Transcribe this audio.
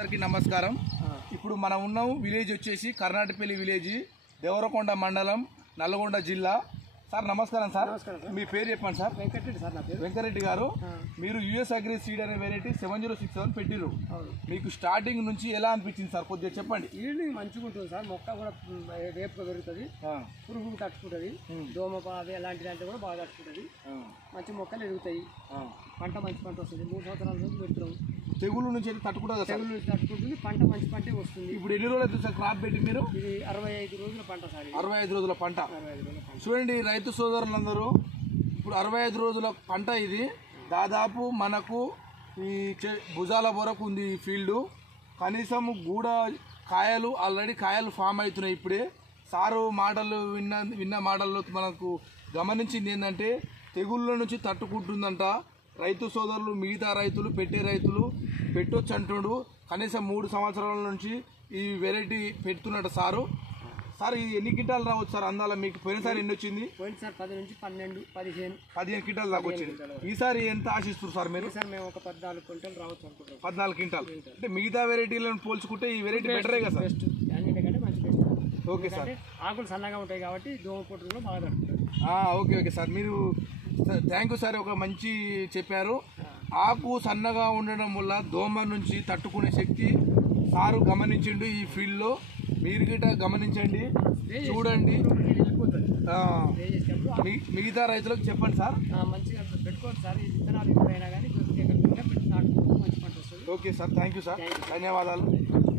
అందరికీ నమస్కారం. ఇప్పుడు మనం ఉన్నాం విలేజ్ వచ్చేసి కర్ణాటపల్లి విలేజ్, దేవరకొండ మండలం, నల్గొండ జిల్లా. సార్ నమస్కారం సార్. మీ పేరు చెప్పండి సార్. వెంకటరెడ్డి సార్. నా పేరు వెంకటరెడ్డి గారు. మీరు యుఎస్ అగ్రి సీడ్ అనే వెరైటీ 7067 పెట్టిరు. మీకు స్టార్టింగ్ నుంచి ఎలా అనిపించింది సార్, కొద్దిగా చెప్పండి. ఈల్డింగ్ మంచిగా ఉంటుంది సార్. మొక్క కూడా వేపుగా పెరుగుతుంది, పురుగు తట్టుకుంటుంది, దోమ బాధ అలాంటిదంటే కూడా బాగా తట్టుకుంటుంది. మంచి మొక్కలు ఎదుగుతాయి, పంట మంచి పంట వస్తుంది. 3 సంవత్సరాల నుంచి పెడుతున్నాం. తెగులు నుంచి అయితే తట్టుకుంటుంది, తెగులు నుంచి తట్టుకుంటుంది, పంట మంచి పంటే వస్తుంది. ఇప్పుడు ఎన్ని రోజులు అవుతుంది సార్ క్రాప్ పెట్టి మీరు? ఇది 65 రోజుల పంట సార్. 65 రోజుల పంట. 65 రోజుల పంట. చూడండి రైతు సోదరులందరూ, ఇప్పుడు 65 రోజుల పంట ఇది. దాదాపు మనకు ఈ భుజాల వరకు ఉంది ఈ ఫీల్డ్. కనీసం గూడ కాయలు ఆల్రెడీ కాయలు ఫామ్ అవుతున్నాయి. ఇప్పుడే సారు మాటలు విన్న మాటల్లో మనకు గమనించింది ఏంటంటే తెగుళ్ళ నుంచి తట్టుకుంటుందంట. రైతు సోదరులు, మిగతా రైతులు, పెట్టే రైతులు పెట్టొచ్చు అంటున్నాడు. కనీసం 3 సంవత్సరాల నుంచి ఈ వెరైటీ పెడుతున్నట్టు సారు. సార్ ఇది ఎన్ని క్వింటాలు రావచ్చు సార్ అందాల? మీకు పోయినసారి ఎన్ని వచ్చింది? పోయినసారి 10 నుంచి 12, 15 క్వింటాలు దాకా వచ్చింది. ఈసారి ఎంత ఆశిస్తారు సార్ మీరు? సార్ మేము ఒక 14 క్వింటాలు రావచ్చు అనుకుంటున్నాం. 14 క్వింటాల్ అంటే మిగతా వెరైటీలను పోల్చుకుంటే ఈ వెరైటీ బెటరే కదా సార్? బెస్ట్, అన్నిటికంటే మంచి బెస్ట్. Okay sir. ఆకులు సన్నగా ఉంటాయి కాబట్టి దోమ పొట్టు కూడా బాగా తట్టుకుంటుంది. Okay sir. మీరు థ్యాంక్ యూ సార్, ఒక మంచి చెప్పారు. ఆకు సన్నగా ఉండడం వల్ల దోమ నుంచి తట్టుకునే శక్తి సారు గమనించిండు ఈ ఫీల్డ్లో. మీరు గిట్ట గమనించండి, చూడండి. మిగతా రైతులకు చెప్పండి సార్. మంచిగా పెట్టుకోవచ్చు సార్. ఈ విత్తనాలు ఎప్పుడైనా కానీ మంచి పంట వస్తుంది. Okay sir, thank you sir, ధన్యవాదాలు.